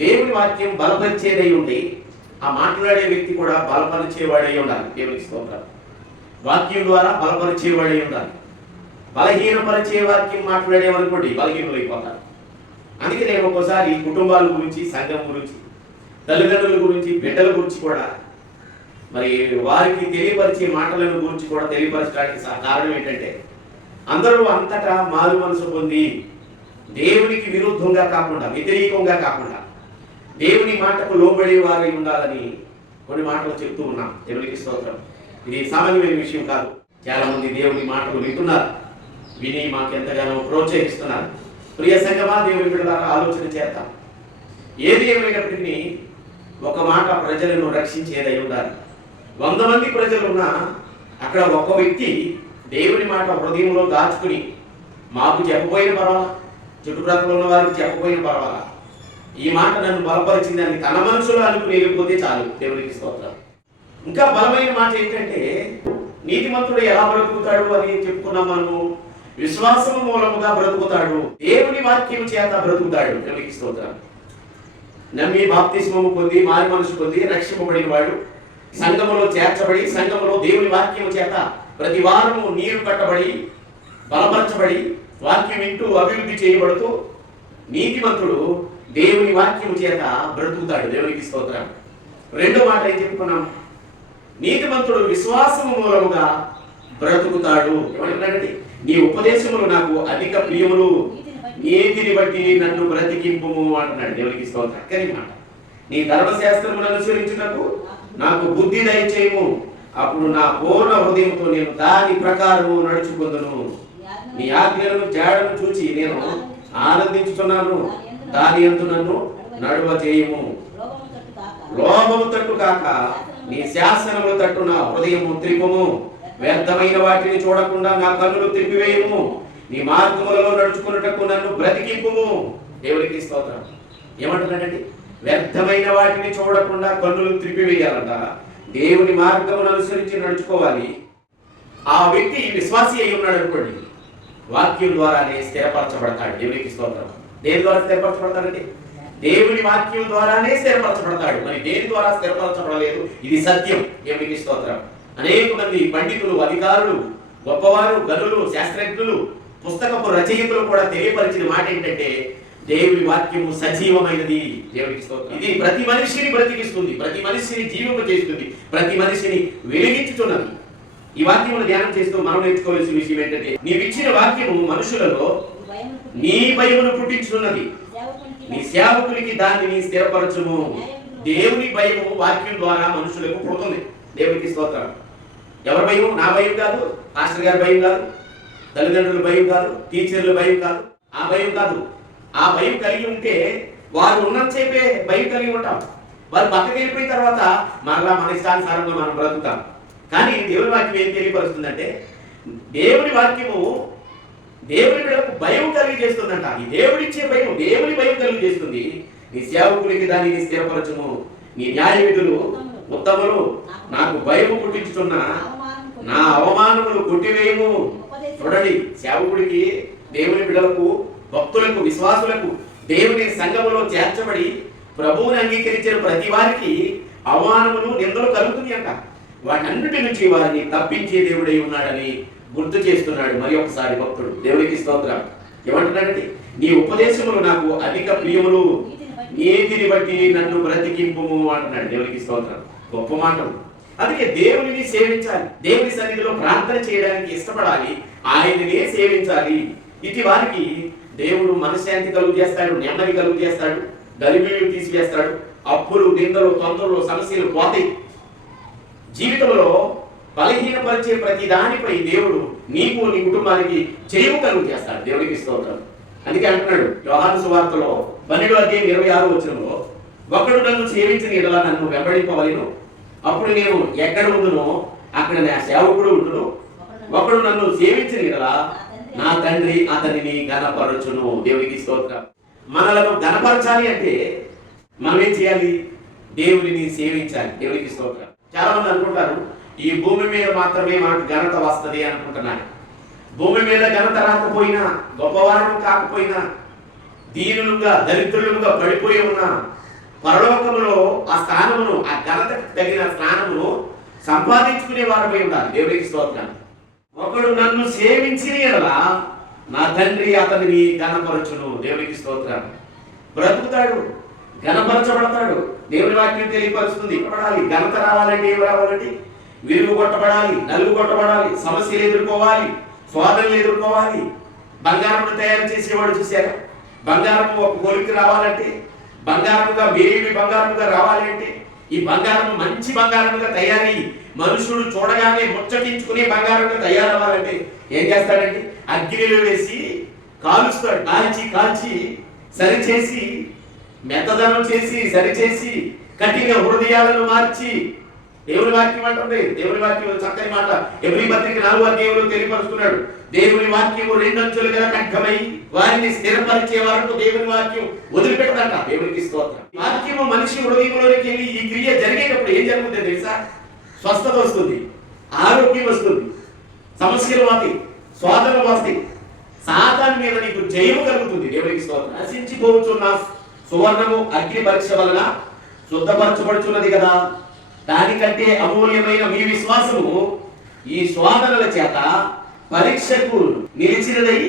దేవుని వాక్యం బలపరిచేదై ఉండి ఆ మాట్లాడే వ్యక్తి కూడా బలపరిచేవాడై ఉండాలి. దేవునికి స్తోత్రం. వాక్యం ద్వారా బలపరిచేవాడై ఉండాలి. బలహీనపరిచే వాక్యం మాట్లాడేమనుకోండి బలహీనమైపోతారు అయిపోతారు అందుకే నేను ఒక్కోసారి కుటుంబాల గురించి సంఘం గురించి తల్లిదండ్రుల గురించి బిడ్డల గురించి కూడా మరి వారికి తెలియపరిచే మాటలను గురించి కూడా తెలియపరచడానికి కారణం ఏంటంటే అందరూ అంతటా మారు మనసు పొంది దేవునికి విరుద్ధంగా కాకుండా వ్యతిరేకంగా కాకుండా దేవుని మాటకు లోబడి వారై ఉండాలని కొన్ని మాటలు చెప్తూ ఉన్నాం. దేవునికి స్తోత్రం. ఇది సామాన్యమైన విషయం కాదు. చాలా మంది దేవుని మాటలు వింటున్నారు. విని మాకు ఎంతగానో ప్రోత్సహిస్తున్నారు. ప్రియ సంగమా దేవుని బిడ్డలారా ఆలోచన చేద్దాం. ఏది ఏమైనప్పటికీ ఒక మాట ప్రజలను రక్షించేదై ఉండాలి. వంద మంది ప్రజలున్నా అక్కడ ఒక వ్యక్తి దేవుని మాట హృదయంలో దాచుకుని మాకు చెప్పబోయిన పర్వాలా? చుట్టుప్రక్కల ఉన్న వారికి చెప్పబోయిన పర్వాలా? ఈ మాట నన్ను బలపరిచింది అని తన మనసులో అనుకుని వెళ్ళిపోతే చాలు. దేవునికి స్తోత్రం. ఇంకా బలమైన మాట ఏంటంటే నీతిమంతుడు ఎలా బ్రతుకుతాడు అని చెప్పుకున్నాం మనము. విశ్వాసము మూలముగా బ్రతుకుతాడు. దేవుని వాక్యం చేత బ్రతుకుతాడు. దేవునికి స్తోత్రం. నమ్మి బాప్తిస్మము పొంది మారి మనసు పొంది రక్షింపబడిన వాడు. సంఘములో చేర్చబడి సంఘములో దేవుని వాక్యం చేత ప్రతి వారము నీరు కట్టబడి బలపరచబడి వాక్యం వింటూ అభివృద్ధి చేయబడుతూ నీతిమంతుడు దేవుని వాక్యం చేత బ్రతుకుతాడు. దేవునికి స్తోత్రం. రెండో మాట ఏం చెప్పుకున్నాం? నీతిమంతుడు విశ్వాసము మూలముగా బ్రతుకుతాడు. ఏమంటున్నాడంటే నీ ఉపదేశములు నాకు అధిక ప్రియములు. నీతిని బట్టి నన్ను బ్రతికింపుము అంటున్నాడు దేవునికి స్తోత్రం. చక్కని మాట. నీ ధర్మశాస్త్రమును అనుసరించినకు నాకు బుద్ధి దయచేయము. అప్పుడు నా పూర్ణ హృదయంతో నేను దాని ప్రకారము నడుచుకుందును. నీ ఆజ్ఞలను జాడను చూచి నేను ఆనందించుతున్నాను దాని ఎందు నన్ను నడువ చేయము. లోభము తట్టు కాక నీ శాసనములు తట్టు నా హృదయము త్రిపము. వ్యర్థమైన వాటిని చూడకుండా నా కన్నులు త్రిపివేయము నీ మార్గములలో నడుచుకున్నటకు నన్ను బ్రతికింపుము. దేవునికి స్తోత్రం. ఏమంటున్నాడండి? వ్యర్థమైన వాటిని చూడకుండా కన్నులు త్రిపివేయాలంట దేవుని మార్గమును అనుసరించి నడుచుకోవాలి. ఆ వ్యక్తి విశ్వాసి అయి ఉన్నాడు అనుకోండి వాక్యం ద్వారానే స్థిరపరచబడతాడు. దేవునికి స్తోత్రం. దేని ద్వారా స్థిరపరచబడతాడండి? దేవుని వాక్యం ద్వారానే స్థిరపరచబడతాడు. మరి దేని ద్వారా స్థిరపరచబడలేదు? ఇది సత్యం. దేవునికి స్తోత్రం. అనేక మంది పండితులు అధికారులు గొప్పవారు గనులు శాస్త్రజ్ఞులు పుస్తకపు రచయితలు కూడా తెలియపరిచిన మాట ఏంటంటే దేవుని వాక్యము సజీవమైనది. దేవునికి స్తోత్రం. ఇది ప్రతి మనిషిని బ్రతికిస్తుంది. ప్రతి మనిషిని జీవింప చేస్తుంది. ప్రతి మనిషిని వెలిగించుతున్నది. ఈ వాక్యమును ధ్యానం చేస్తూ మనం నేర్చుకోవాల్సిన విషయం ఏంటంటే నీవిచ్చిన వాక్యము మనుషులలో నీ భయమును పుట్టించుతున్నది నీ సేవకునికి దానిని స్థిరపరచుము. దేవుని భయము వాక్యం ద్వారా మనుషులకు పుడుతుంది దేవునికి స్తోత్రం. ఎవరి భయం నా భయం కాదు. మాస్టర్ గారి భయం కాదు. తల్లిదండ్రుల భయం కాదు. టీచర్ల భయం కాదు. ఆ భయం కాదు. ఆ భయం కలిగి ఉంటే వారు ఉన్నంతసేపే భయం కలిగి ఉంటాం. వారు పక్కకి వెళ్ళిపోయిన తర్వాత మరలా మన ఇష్టానుసారంగా మనం బ్రతుకుతాం. కానీ దేవుని వాక్యం ఏం తెలియపరుస్తుందంటే దేవుని వాక్యము దేవుని బిడ్డలకు భయం కలిగి చేస్తుందంట. ఈ దేవుడిచ్చే భయం దేవుని భయం కలిగి చేస్తుంది. నీ సేవకునికి దానిని స్థిరపరచము నీ న్యాయ విధులు ఉత్తములు. నాకు భయం పుట్టించుతున్న నా అవమానములు కొట్టివేయము. చూడండి సేవకుడికి దేవుని బిడ్డలకు భక్తులకు విశ్వాసులకు దేవుని సంఘములో చేర్చబడి ప్రభువుని అంగీకరించిన ప్రతి వారికి అవమానములు నిందలు కలుగుతుంది అంట వాటన్నిటి నుంచి వారిని తప్పించే దేవుడై ఉన్నాడని గుర్తు చేస్తున్నాడు మరి ఒకసారి భక్తుడు. దేవునికి స్తోత్రం. ఏమంటున్నాడండి నీ ఉపదేశములు నాకు అధిక ప్రియములు నీతిని బట్టి నన్ను బ్రతికింపు అంటున్నాడు దేవునికి స్తోత్రం. గొప్ప మాటలు అందుకే దేవునిని సేవించాలి. దేవుని సన్నిధిలో ప్రార్థన చేయడానికి ఇష్టపడాలి. ఆయననే సేవించాలి. ఇది వారికి దేవుడు మనశ్శాంతి కలుగు చేస్తాడు నెమ్మది కలుగు చేస్తాడు గరిబీలు తీసివేస్తాడు అప్పులు నిందలు తొందరలు సమస్యలు పోతాయి. జీవితంలో బలహీనపరిచే ప్రతి దానిపై దేవుడు నీకు నీ కుటుంబానికి చేయము కలుగు చేస్తాడు. దేవునికి స్తోత్రం. అందుకే అంటున్నాడు వ్యవహార సువార్తలో పన్నెండు అధ్యాయం ఇరవై ఆరు వచనంలో ఒకడు నన్ను సేవించిన ఇలా నన్ను వెంబడింపవలను. అప్పుడు నేను ఎక్కడ ఉండునో అక్కడ నా సేవకుడు ఉండును. ఒకడు నన్ను సేవించిన ఇలా నా తండ్రి అతనిని ఘనపరచును. దేవునికి స్తోత్రం. మనలను ఘనపరచాలి అంటే మనం ఏం చేయాలి? దేవుడిని సేవించాలి. దేవునికి స్తోత్రం. చాలా మంది అనుకుంటారు ఈ భూమి మీద మాత్రమే మనకు ఘనత వస్తుంది అనుకుంటున్నాను. భూమి మీద ఘనత రాకపోయినా గొప్పవారం కాకపోయినా దీనులుగా దరిద్రులుగా పడిపోయి ఉన్నా పరలోకములో ఆ స్థానమును ఆ ఘనత తగిన స్థానమును సంపాదించుకునే వారమై ఉండాలి. దేవునికి స్తోత్రం. ఒకడు నన్ను సేవించిన ఎడల నా తండ్రి అతనిని ఘనపరచును. దేవునికి స్తోత్రం. బ్రతుకుతాడు ఘనపరచబడతాడు. దేవుని వాక్యం తెలియపరుస్తుంది. పడాలి. ఘనత రావాలంటే ఏమి రావాలంటే వేలు కొట్టబడాలి నలుగు కొట్టబడాలి సమస్యలు ఎదుర్కోవాలి సోదరులు ఎదుర్కోవాలి. బంగారం తయారు చేసేవాడు చూశారా? బంగారం ఒక కొలికి రావాలంటే బంగారముగా వేరేవి బంగారముగా రావాలంటే ఈ బంగారం మంచి బంగారముగా తయారై మనుషుడు చూడగానే ముచ్చటించుకునే బంగారంగా తయారవ్వాలంటే ఏం చేస్తాడండి? అగ్నిలో వేసి కాలుస్తాడు కాల్చి కాల్చి సరిచేసి మెత్తదనం చేసి సరిచేసి కఠిన హృదయాలను మార్చి దేవుని వాక్యం అంటుంది. దేవుని వాక్యం చక్కని మాట. ఎవరి పత్రిక నాలుగు అధ్యాయంలో తెలియపరుస్తున్నాడు. దేవుని వాక్యము రెండంచులు ఖడ్గమై వారిని స్థిరపరిచే వరకు దేవుని వాక్యం వదిలిపెట్టదంట. దేవునికి స్తోత్రం. వాక్యము మనిషి హృదయంలోకి వెళ్ళి ఈ క్రియ జరిగేటప్పుడు ఏం జరుగుతుంది తెలుసా? స్వస్థత వస్తుంది. ఆరోగ్యం వస్తుంది. సమస్యలు పోతాయి స్వాదనలు వాస్తి సాతాన్ మీద నీకు జయము కలుగుతుంది. దేవునికి స్తోత్రం. నశించిపోతున్న సువర్ణము అగ్ని పరీక్ష వలన శుద్ధపరచబడుచున్నది కదా. దానికంటే అమూల్యమైన మీ విశ్వాసము ఈ శోధనల చేత పరీక్షకు నిలిచినదై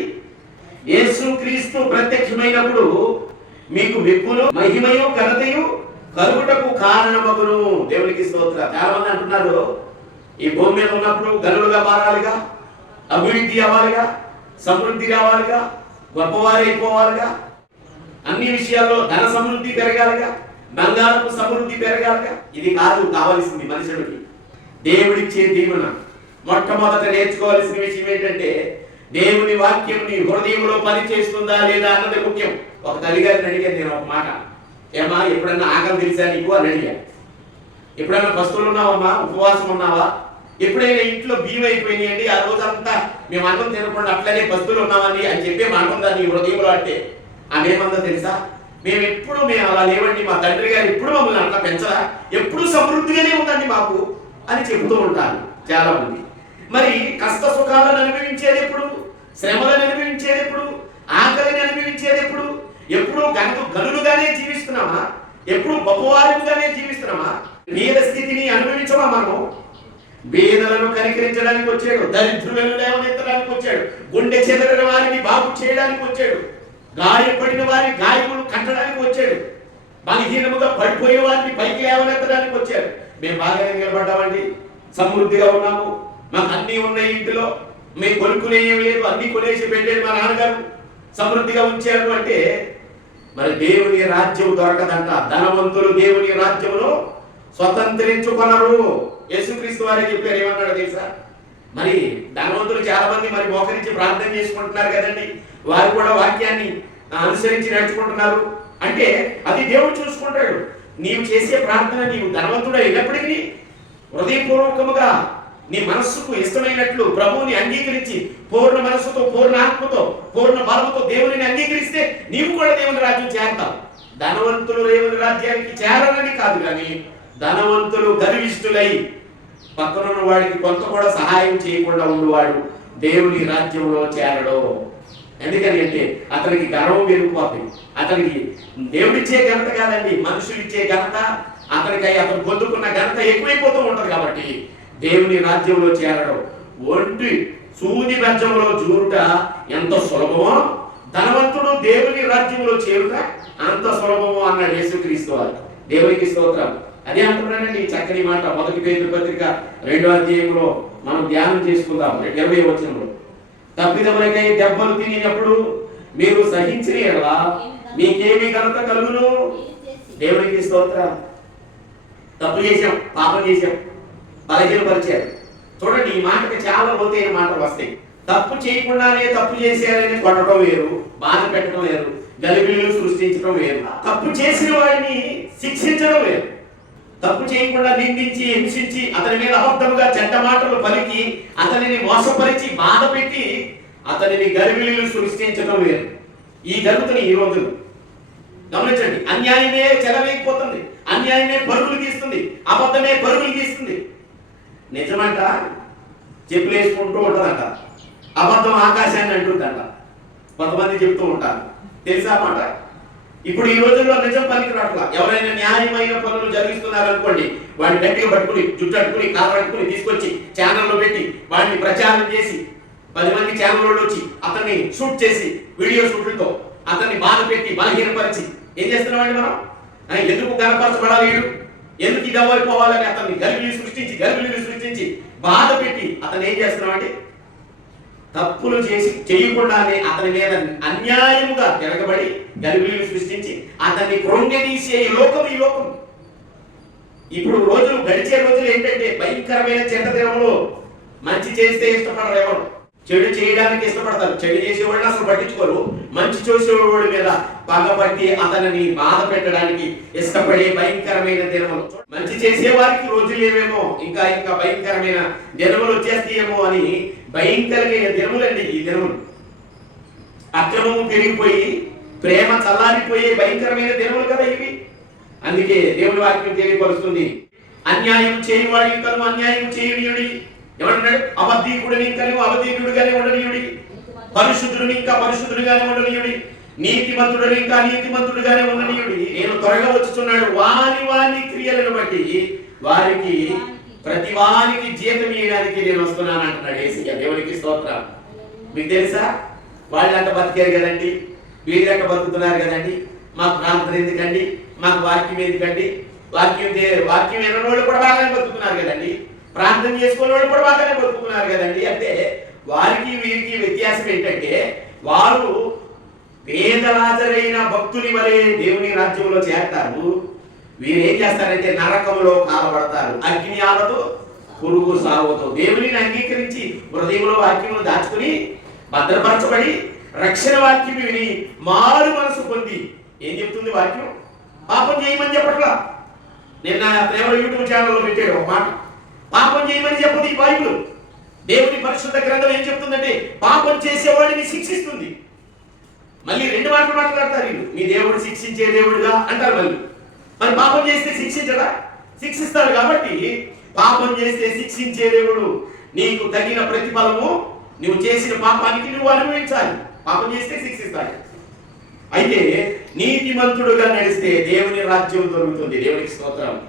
యేసు క్రీస్తు ప్రత్యక్షమైనప్పుడు మీకు విప్పులు మహిమయు ఘనతయు కలుగుటకు కారణమగును. దేవునికి స్తోత్ర. చాలా మంది అంటున్నారు ఈ భూమి మీద ఉన్నప్పుడు గనులుగా మారాలిగా అభివృద్ధి అవ్వాలిగా సమృద్ధి రావాలిగా గొప్పవారైపోవాలిగా అన్ని విషయాల్లో ధన సమృద్ధి పెరగాలిగా బంగారపు సమృద్ధి పెరగాలక? ఇది కాదు కావలసింది మనుషుడికి దేవుడిచ్చే దీవెన. మొట్టమొదట నేర్చుకోవాల్సిన విషయం ఏంటంటే దేవుని వాక్యం నీ హృదయంలో పనిచేస్తుందా లేదా అన్నది ముఖ్యం. ఒక తల్లిగారిని అడిగాను నేను ఒక మాట. ఏమా ఎప్పుడన్నా ఆకలి తెలిసా నీకు? అని అడిగా. ఎప్పుడైనా బస్సులు ఉన్నావమ్మా? ఉపవాసం ఉన్నావా? ఎప్పుడైనా ఇంట్లో బియ్యం అయిపోయినాయండి? ఆ రోజంతా మేము అన్నం తినకుండా అట్లనే పస్తులు ఉన్నామని అని చెప్పి మాకుందా నీ హృదయంలో అంటే? ఆమె ఏమందో తెలుసా? మేము ఎప్పుడు మేము అలా లేవండి మా తండ్రి గారు ఎప్పుడు మమ్మల్ని అట్లా పెంచరా ఎప్పుడు సమృద్ధిగానే ఉందండి మాకు అని చెబుతూ ఉంటారు చాలా మంది మరి కష్ట సుఖాలను అనుభవించేది ఎప్పుడు? శ్రమలను అనుభవించేది ఎప్పుడు? ఆకలిని అనుభవించేది ఎప్పుడు? ఎప్పుడు గను గనులుగానే జీవిస్తున్నామా? ఎప్పుడు గొప్పవారుగానే జీవిస్తున్నామా? బీద స్థితిని అనుభవించమా మనము? వేదలను కనికరించడానికి వచ్చాడు దరిద్రులను లేవనెత్తడానికి వచ్చాడు గుండె చెదరని వారిని బాగు చేయడానికి వచ్చాడు. గాయపడిన వారి గాయములు కట్టడానికి వచ్చాడు. బలహీనముగా పడిపోయే వారిని పైకి లేవనెత్తడానికి వచ్చారు మేము బాగానే నిలబడ్డామండి. సమృద్ధిగా ఉన్నాము. మాకు అన్నీ ఉన్నాయి ఇంటిలో. మేము కొనుక్కునే లేదు. అన్ని కొనేసి పెట్టాడు మా నాన్నగారు. సమృద్ధిగా ఉంచారు అంటే మరి దేవుని రాజ్యం దొరకదంట. ధనవంతులు దేవుని రాజ్యమును స్వతంత్రించుకున్నారు యేసుక్రీస్తు వారే చెప్పారు ఏమన్నాడు తెలుసా? మరి ధనవంతులు చాలా మంది మరి మోకరించి ప్రార్థన చేసుకుంటున్నారు కదండి. వారు కూడా వాక్యాన్ని అనుసరించి నడుచుకుంటున్నారు. అంటే అది దేవుడు చూసుకుంటాడు. నీవు చేసే ప్రార్థన నీవు ధనవంతుడు అయినప్పటికీ హృదయపూర్వకముగా నీ మనస్సుకు ఇష్టమైనట్లు ప్రభువుని అంగీకరించి పూర్ణ మనస్సుతో పూర్ణ ఆత్మతో పూర్ణ బలముతో దేవుని అంగీకరిస్తే నీవు కూడా దేవుని రాజ్యం చేరతావు. ధనవంతులు దేవుని రాజ్యానికి చేరాలని కాదు కానీ ధనవంతులు గర్విష్ఠులై పక్కనున్న వాడికి కొంత కూడా సహాయం చేయకుండా ఉన్నవాడు దేవుని రాజ్యంలో చేరడం. ఎందుకని అంటే అతనికి గర్వం పెరిగిపోతుంది అతనికి దేవుడిచ్చే ఘనత కాదండి మనుషులు ఇచ్చే ఘనత. అతనికి అతను పొందుకున్న ఘనత ఎక్కువైపోతూ ఉంటది కాబట్టి దేవుని రాజ్యంలో చేరడం. ఒంటి సూది బెజ్జంలో జూరుట ఎంత సులభమో ధనవంతుడు దేవుని రాజ్యంలో చేరుట అంత సులభమో అన్నాడు యేసుక్రీస్తు వారు. దేవునికి స్తోత్రం. అదే అంటున్నానండి చక్కని మాట మొదటి పేరు పత్రిక రెండో అధ్యాయంలో మనం ధ్యానం చేసుకుందాం. ఇరవై వచనంలో. తప్పిదములకై దెబ్బలు తినినప్పుడు మీరు సహించిన ఎడలా మీకేమి ఘనత కలుగును? దేవునికి స్తోత్ర. తప్పు చేశాం పాపం చేశాం బలహీనపరిచారు. చూడండి ఈ మాటకి చాలా లోతైన మాటలు వస్తాయి. తప్పు చేయకుండానే తప్పు చేశారని కొట్టడం వేరు బాధ పెట్టడం వేరు గలిబిల్లు సృష్టించడం వేరు. తప్పు చేసిన వాడిని శిక్షించడం వేరు. తప్పు చేయకుండా నిందించి హింసించి అతని మీద అబద్ధముగా చెడ్డ మాటలు పలికి అతనిని మోసపరిచి బాధ పెట్టి అతనిని గర్విలీలు సృష్టించడం వేరు ఈ జరుగుతున్న ఈ రోజులు గమనించండి అన్యాయమే చెలవేయకపోతుంది అన్యాయమే పరుగులు తీస్తుంది అబద్ధమే పరుగులు తీస్తుంది. నిజమంట చెప్పులేసుకుంటూ ఉంటుందంట అబద్ధం ఆకాశాన్ని అంటుందంట. కొంతమంది చెప్తూ ఉంటారు. తెలుసా మాట? ఇప్పుడు ఈ రోజుల్లో నిజం పనికి రాట్లా. ఎవరైనా న్యాయమైన పనులు జరిగిస్తున్నారు అనుకోండి వాడిని గట్టిగా పట్టుకుని జుట్టు అట్టుకుని కాలు అట్టుకుని తీసుకొచ్చి ఛానల్లో పెట్టి వాడిని ప్రచారం చేసి పది మంది ఛానల్ వచ్చి అతన్ని షూట్ చేసి వీడియో షూట్లతో అతన్ని బాధ పెట్టి బలహీనపరిచి ఏం చేస్తున్నామండి మనం? ఎందుకు గర్భపరచబడాలి వీడు? ఎందుకు ఇది అవ్వకపోవాలని అతన్ని గలుగులు సృష్టించి గలుగులు సృష్టించి బాధ పెట్టి అతను ఏం చేస్తున్నామండి తప్పులు చేసి చేయకుండానే అతని మీద అన్యాయముగా తిరగబడి గలిబిలిని సృష్టించి అతన్ని కృంగదీసే లోకం ఈ లోకం. ఇప్పుడు రోజులు గడిచే రోజులు ఏంటంటే భయంకరమైన చెడ్డ మంచి చేస్తే ఇష్టపడరు ఎవరు. చెడు చేయడానికి ఇష్టపడతారు. చెడు చేసేవాడిని అసలు పట్టించుకోరు. మంచి చేసేవాడి మీద పగబట్టి అతనిని బాధ పెట్టడానికి ఇష్టపడే భయంకరమైన దినములు. మంచి చేసేవారికి రోజులు ఏమేమో ఇంకా ఇంకా భయంకరమైన దినములు వచ్చేస్తాయేమో అని భయంకరమైన దినములండి ఈ దినములు. అక్రమము పెరిగిపోయి ప్రేమ చల్లారిపోయే భయంకరమైన దినములు కదా ఇవి. అందుకే దేవుని వాక్యం తెలియపరుస్తుంది. అన్యాయం చేయవాడి కను అన్యాయం చేయనీయుడి. ఏమంటున్నాడు అబద్ధీకుడిని కను అబద్ధీకుడిగానే ఉండనీయుడి. పరిశుద్ధుడిని ఇంకా పరిశుద్ధుడిగానే ఉండనీయుడి. నీతిమంతుడిని ఇంకా నీతిమంతుడిగానే ఉండనీయుడి. నేను త్వరగా వచ్చుతున్నాడు వాని వాని క్రియలను బట్టి వారికి ప్రతి వానికి జీతం ఇవ్వడానికి నేను వస్తున్నాను అంటున్నాడు ఏసీగా దేవునికి స్తోత్రం. మీకు తెలుసా? వాళ్ళంట బతికారు కదండి. వీళ్ళంట బతుకుతున్నారు కదండి. మాకు ప్రాంతం ఎందుకండి? మాకు వాక్యం ఎందుకండి? వాక్యం వాక్యం వినని వాళ్ళు కూడా బాగానే బతుకుతున్నారు కదండి. ప్రాంతం చేసుకునే వాళ్ళు కూడా బాగానే బతుకున్నారు కదండి. అంటే వారికి వీరికి వ్యత్యాసం ఏంటంటే వారు వేదరాజరైన భక్తుని వలె దేవుని రాజ్యంలో చేరతారు. వీరు ఏం చేస్తారంటే నరకంలో కాలబడతారు. అగ్ని ఆలతో పురుగు సాగుతో దేవునిని అంగీకరించి హృదయంలో వాక్యములు దాచుకుని భద్రపరచబడి రక్షణ వాక్యం విని మారు మనసు పొంది ఏం చెప్తుంది వాక్యం? పాపం చేయమని చెప్పట్లా? నిన్న ఎవరో యూట్యూబ్ ఛానల్లో పెట్టాడు ఒక మాట. పాపం చేయమని చెప్పదు ఈ బైబిల్. దేవుని పరిశుద్ధ గ్రంథం ఏం చెప్తుందంటే పాపం చేసేవాడిని శిక్షిస్తుంది. మళ్ళీ రెండు మాటలు మాట్లాడతారు వీళ్ళు. మీ దేవుడు శిక్షించే దేవుడుగా అంటారు మళ్ళీ. మరి పాపం చేస్తే శిక్షించడా? శిక్షిస్తాడు కాబట్టి పాపం చేస్తే శిక్షించే దేవుడు నీకు తగిన ప్రతిఫలము నువ్వు చేసిన పాపానికి నువ్వు అనుభవించాలి. పాపం చేస్తే శిక్షిస్తాడు. అయితే నీతిమంతుడుగా నడిస్తే దేవుని రాజ్యం దొరుకుతుంది. దేవునికి స్తోత్రం.